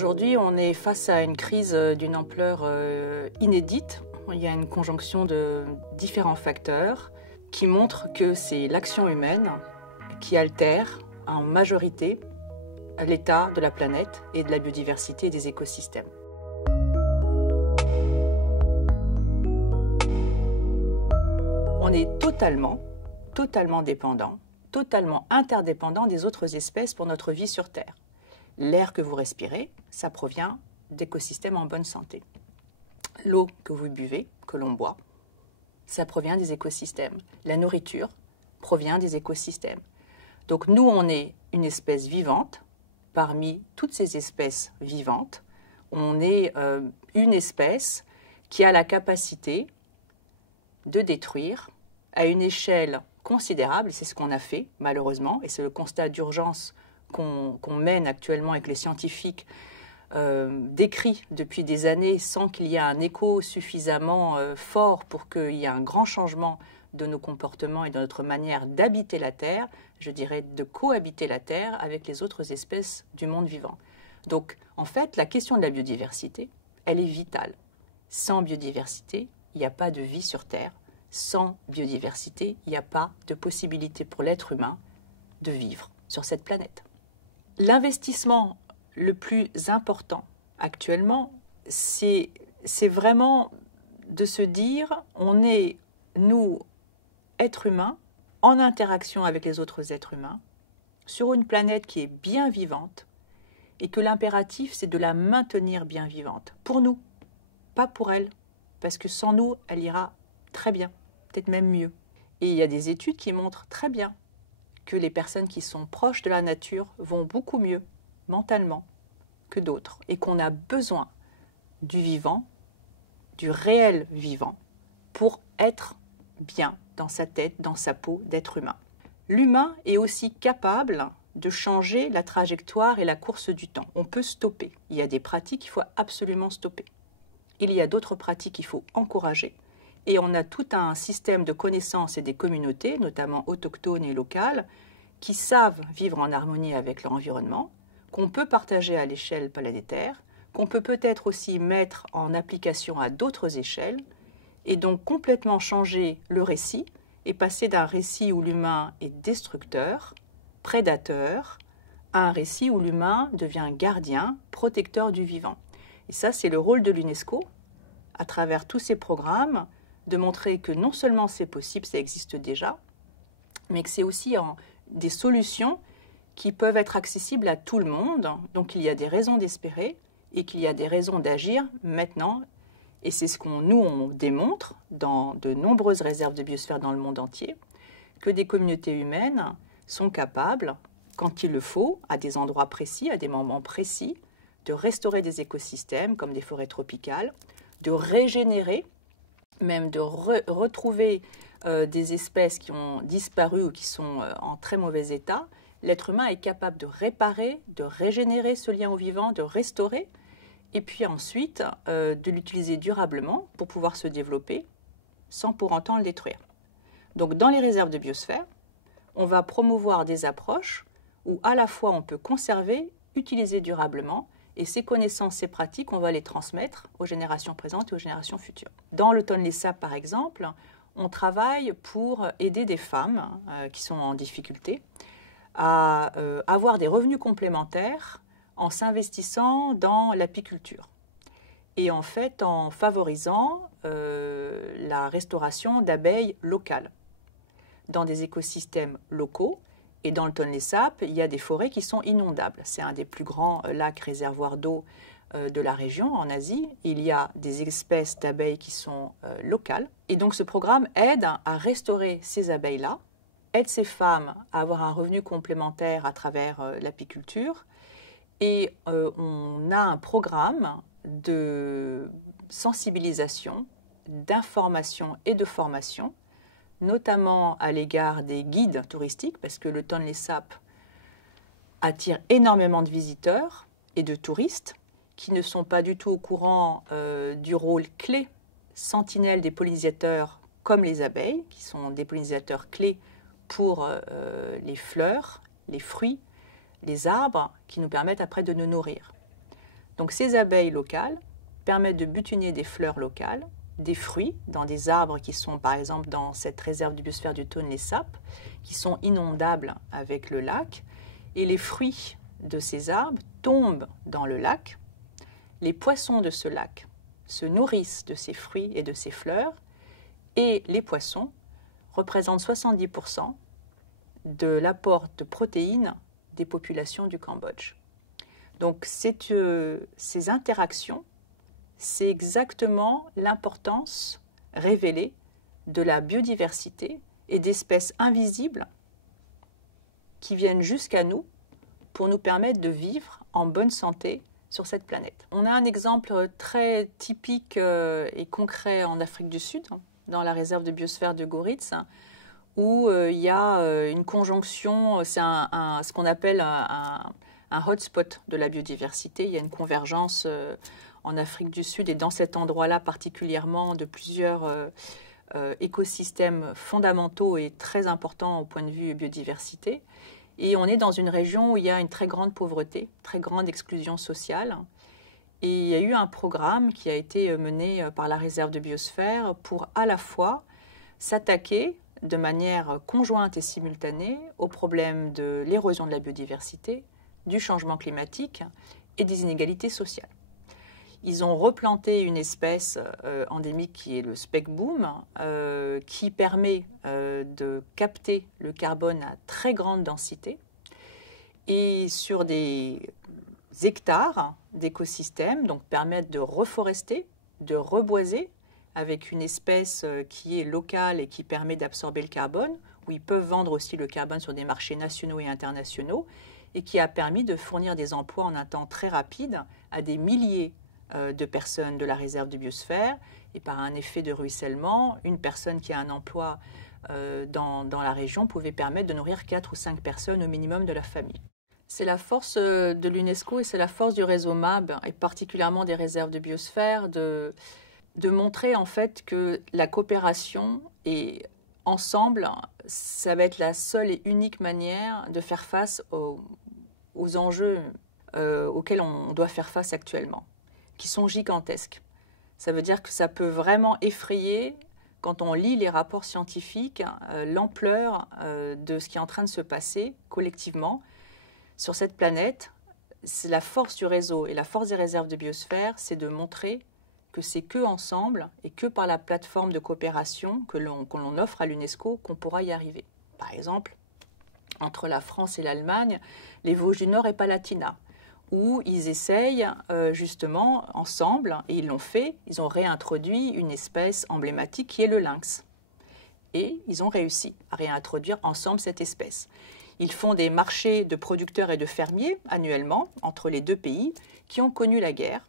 Aujourd'hui, on est face à une crise d'une ampleur inédite. Il y a une conjonction de différents facteurs qui montrent que c'est l'action humaine qui altère en majorité l'état de la planète et de la biodiversité et des écosystèmes. On est totalement dépendant, totalement interdépendant des autres espèces pour notre vie sur Terre. L'air que vous respirez, ça provient d'écosystèmes en bonne santé. L'eau que vous buvez, que l'on boit, ça provient des écosystèmes. La nourriture provient des écosystèmes. Donc nous, on est une espèce vivante. Parmi toutes ces espèces vivantes, on est une espèce qui a la capacité de détruire à une échelle considérable, c'est ce qu'on a fait malheureusement, et c'est le constat d'urgence qu'on mène actuellement avec les scientifiques, décrit depuis des années sans qu'il y ait un écho suffisamment fort pour qu'il y ait un grand changement de nos comportements et de notre manière d'habiter la Terre, je dirais de cohabiter la Terre avec les autres espèces du monde vivant. Donc, en fait, la question de la biodiversité, elle est vitale. Sans biodiversité, il n'y a pas de vie sur Terre. Sans biodiversité, il n'y a pas de possibilité pour l'être humain de vivre sur cette planète. L'investissement le plus important actuellement, c'est vraiment de se dire, on est, nous, êtres humains, en interaction avec les autres êtres humains, sur une planète qui est bien vivante, et que l'impératif, c'est de la maintenir bien vivante. Pour nous, pas pour elle, parce que sans nous, elle ira très bien, peut-être même mieux. Et il y a des études qui montrent très bien que les personnes qui sont proches de la nature vont beaucoup mieux mentalement que d'autres, et qu'on a besoin du vivant, du réel vivant, pour être bien dans sa tête, dans sa peau d'être humain. L'humain est aussi capable de changer la trajectoire et la course du temps. On peut stopper. Il y a des pratiques qu'il faut absolument stopper. Il y a d'autres pratiques qu'il faut encourager. Et on a tout un système de connaissances et des communautés, notamment autochtones et locales, qui savent vivre en harmonie avec leur environnement, qu'on peut partager à l'échelle planétaire, qu'on peut peut-être aussi mettre en application à d'autres échelles, et donc complètement changer le récit et passer d'un récit où l'humain est destructeur, prédateur, à un récit où l'humain devient gardien, protecteur du vivant. Et ça, c'est le rôle de l'UNESCO, à travers tous ces programmes, de montrer que non seulement c'est possible, ça existe déjà, mais que c'est aussi des solutions qui peuvent être accessibles à tout le monde. Donc il y a des raisons d'espérer et qu'il y a des raisons d'agir maintenant. Et c'est ce on démontre dans de nombreuses réserves de biosphère dans le monde entier, que des communautés humaines sont capables, quand il le faut, à des endroits précis, à des moments précis, de restaurer des écosystèmes comme des forêts tropicales, de régénérer, même de retrouver des espèces qui ont disparu ou qui sont en très mauvais état. L'être humain est capable de réparer, de régénérer ce lien au vivant, de restaurer, et puis ensuite de l'utiliser durablement pour pouvoir se développer sans pour autant le détruire. Donc dans les réserves de biosphère, on va promouvoir des approches où à la fois on peut conserver, utiliser durablement, et ces connaissances, ces pratiques, on va les transmettre aux générations présentes et aux générations futures. Dans le Tonlé Sap, par exemple, on travaille pour aider des femmes qui sont en difficulté à avoir des revenus complémentaires en s'investissant dans l'apiculture et en fait en favorisant la restauration d'abeilles locales dans des écosystèmes locaux. Et dans le Tonlé Sap, il y a des forêts qui sont inondables. C'est un des plus grands lacs réservoirs d'eau de la région, en Asie. Il y a des espèces d'abeilles qui sont locales. Et donc ce programme aide à restaurer ces abeilles-là, aide ces femmes à avoir un revenu complémentaire à travers l'apiculture. Et on a un programme de sensibilisation, d'information et de formation, notamment à l'égard des guides touristiques, parce que le Tonlé Sap attire énormément de visiteurs et de touristes qui ne sont pas du tout au courant du rôle clé, sentinelle des pollinisateurs comme les abeilles, qui sont des pollinisateurs clés pour les fleurs, les fruits, les arbres, qui nous permettent après de nous nourrir. Donc ces abeilles locales permettent de butiner des fleurs locales, des fruits dans des arbres qui sont par exemple dans cette réserve de biosphère du Thône, les sapes, qui sont inondables avec le lac, et les fruits de ces arbres tombent dans le lac. Les poissons de ce lac se nourrissent de ces fruits et de ces fleurs, et les poissons représentent 70% de l'apport de protéines des populations du Cambodge. Donc ces interactions, c'est exactement l'importance révélée de la biodiversité et d'espèces invisibles qui viennent jusqu'à nous pour nous permettre de vivre en bonne santé sur cette planète. On a un exemple très typique et concret en Afrique du Sud, dans la réserve de biosphère de Goritz, où il y a une conjonction, c'est ce qu'on appelle un hotspot de la biodiversité. Il y a une convergence en Afrique du Sud et dans cet endroit-là particulièrement de plusieurs écosystèmes fondamentaux et très importants au point de vue biodiversité. Et on est dans une région où il y a une très grande pauvreté, très grande exclusion sociale. Et il y a eu un programme qui a été mené par la réserve de biosphère pour à la fois s'attaquer de manière conjointe et simultanée aux problèmes de l'érosion de la biodiversité, du changement climatique et des inégalités sociales. Ils ont replanté une espèce endémique qui est le speckboom, qui permet de capter le carbone à très grande densité. Et sur des hectares d'écosystèmes, donc permettent de reforester, de reboiser, avec une espèce qui est locale et qui permet d'absorber le carbone, où ils peuvent vendre aussi le carbone sur des marchés nationaux et internationaux, et qui a permis de fournir des emplois en un temps très rapide à des milliers de personnes de la réserve de biosphère. Et par un effet de ruissellement, une personne qui a un emploi dans la région pouvait permettre de nourrir 4 ou 5 personnes au minimum de la famille. C'est la force de l'UNESCO et c'est la force du réseau MAB, et particulièrement des réserves de biosphère, de montrer en fait que la coopération et ensemble, ça va être la seule et unique manière de faire face aux enjeux auxquels on doit faire face actuellement, qui sont gigantesques. Ça veut dire que ça peut vraiment effrayer, quand on lit les rapports scientifiques, l'ampleur de ce qui est en train de se passer collectivement sur cette planète. C'est la force du réseau et la force des réserves de biosphère, c'est de montrer que c'est que ensemble et que par la plateforme de coopération que l'on offre à l'UNESCO qu'on pourra y arriver. Par exemple, entre la France et l'Allemagne, les Vosges du Nord et Palatinat, où ils essayent justement ensemble, et ils l'ont fait, ils ont réintroduit une espèce emblématique qui est le lynx. Et ils ont réussi à réintroduire ensemble cette espèce. Ils font des marchés de producteurs et de fermiers annuellement entre les deux pays qui ont connu la guerre.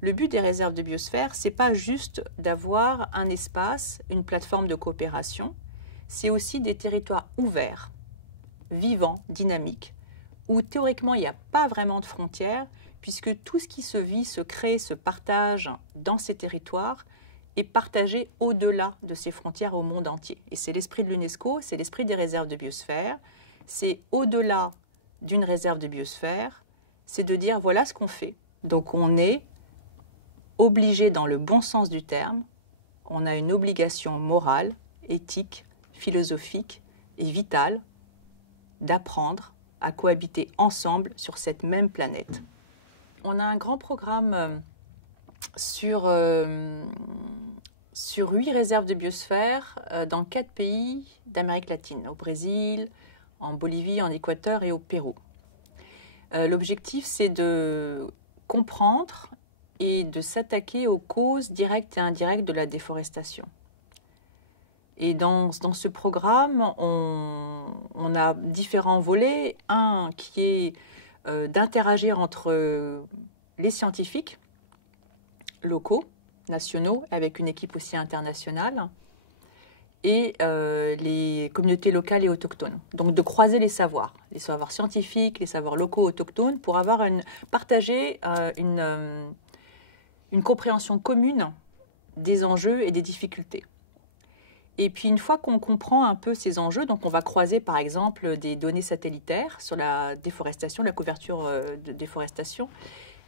Le but des réserves de biosphère, ce n'est pas juste d'avoir un espace, une plateforme de coopération, c'est aussi des territoires ouverts, vivants, dynamiques, où théoriquement il n'y a pas vraiment de frontières, puisque tout ce qui se vit, se crée, se partage dans ces territoires est partagé au-delà de ces frontières au monde entier. Et c'est l'esprit de l'UNESCO, c'est l'esprit des réserves de biosphère, c'est au-delà d'une réserve de biosphère, c'est de dire voilà ce qu'on fait. Donc on est obligé dans le bon sens du terme, on a une obligation morale, éthique, philosophique et vitale d'apprendre à cohabiter ensemble sur cette même planète. On a un grand programme sur 8 réserves de biosphère dans 4 pays d'Amérique latine, au Brésil, en Bolivie, en Équateur et au Pérou. L'objectif, c'est de comprendre et de s'attaquer aux causes directes et indirectes de la déforestation. Et dans ce programme, on a différents volets. Un qui est d'interagir entre les scientifiques locaux, nationaux, avec une équipe aussi internationale, et les communautés locales et autochtones. Donc de croiser les savoirs scientifiques, les savoirs locaux, autochtones, pour partager une compréhension commune des enjeux et des difficultés. Et puis une fois qu'on comprend un peu ces enjeux, donc on va croiser par exemple des données satellitaires sur la déforestation, la couverture de déforestation,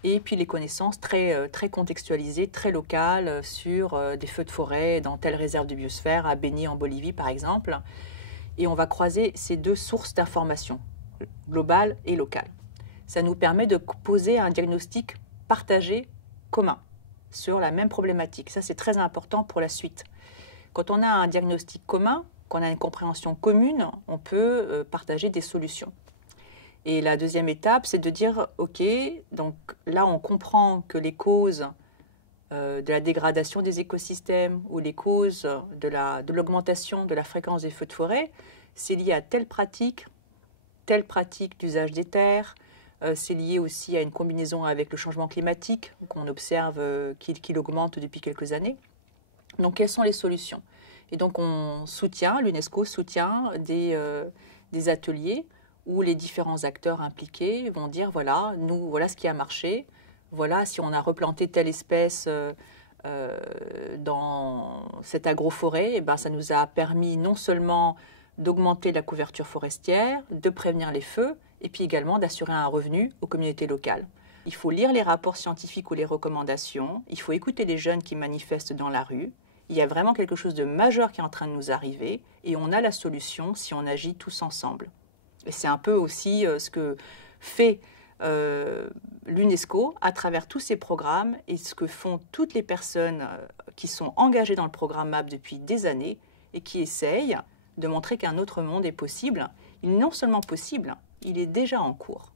Et puis les connaissances très contextualisées, très locales sur des feux de forêt dans telle réserve de biosphère, à Beni en Bolivie par exemple. Et on va croiser ces deux sources d'informations, globales et locales. Ça nous permet de poser un diagnostic partagé, commun, sur la même problématique. Ça, c'est très important pour la suite. Quand on a un diagnostic commun, qu'on a une compréhension commune, on peut partager des solutions. Et la deuxième étape, c'est de dire, OK, donc là, on comprend que les causes de la dégradation des écosystèmes ou les causes de l'augmentation de la fréquence des feux de forêt, c'est lié à telle pratique d'usage des terres, c'est lié aussi à une combinaison avec le changement climatique qu'on observe qu'il augmente depuis quelques années. Donc, quelles sont les solutions? Et donc, l'UNESCO soutient des ateliers où les différents acteurs impliqués vont dire, voilà ce qui a marché, voilà, si on a replanté telle espèce dans cette agroforêt, eh ben, ça nous a permis non seulement d'augmenter la couverture forestière, de prévenir les feux, et puis également d'assurer un revenu aux communautés locales. Il faut lire les rapports scientifiques ou les recommandations, il faut écouter les jeunes qui manifestent dans la rue. Il y a vraiment quelque chose de majeur qui est en train de nous arriver, et on a la solution si on agit tous ensemble. Et c'est un peu aussi ce que fait l'UNESCO à travers tous ces programmes et ce que font toutes les personnes qui sont engagées dans le programme MAP depuis des années et qui essayent de montrer qu'un autre monde est possible. Il est non seulement possible, il est déjà en cours.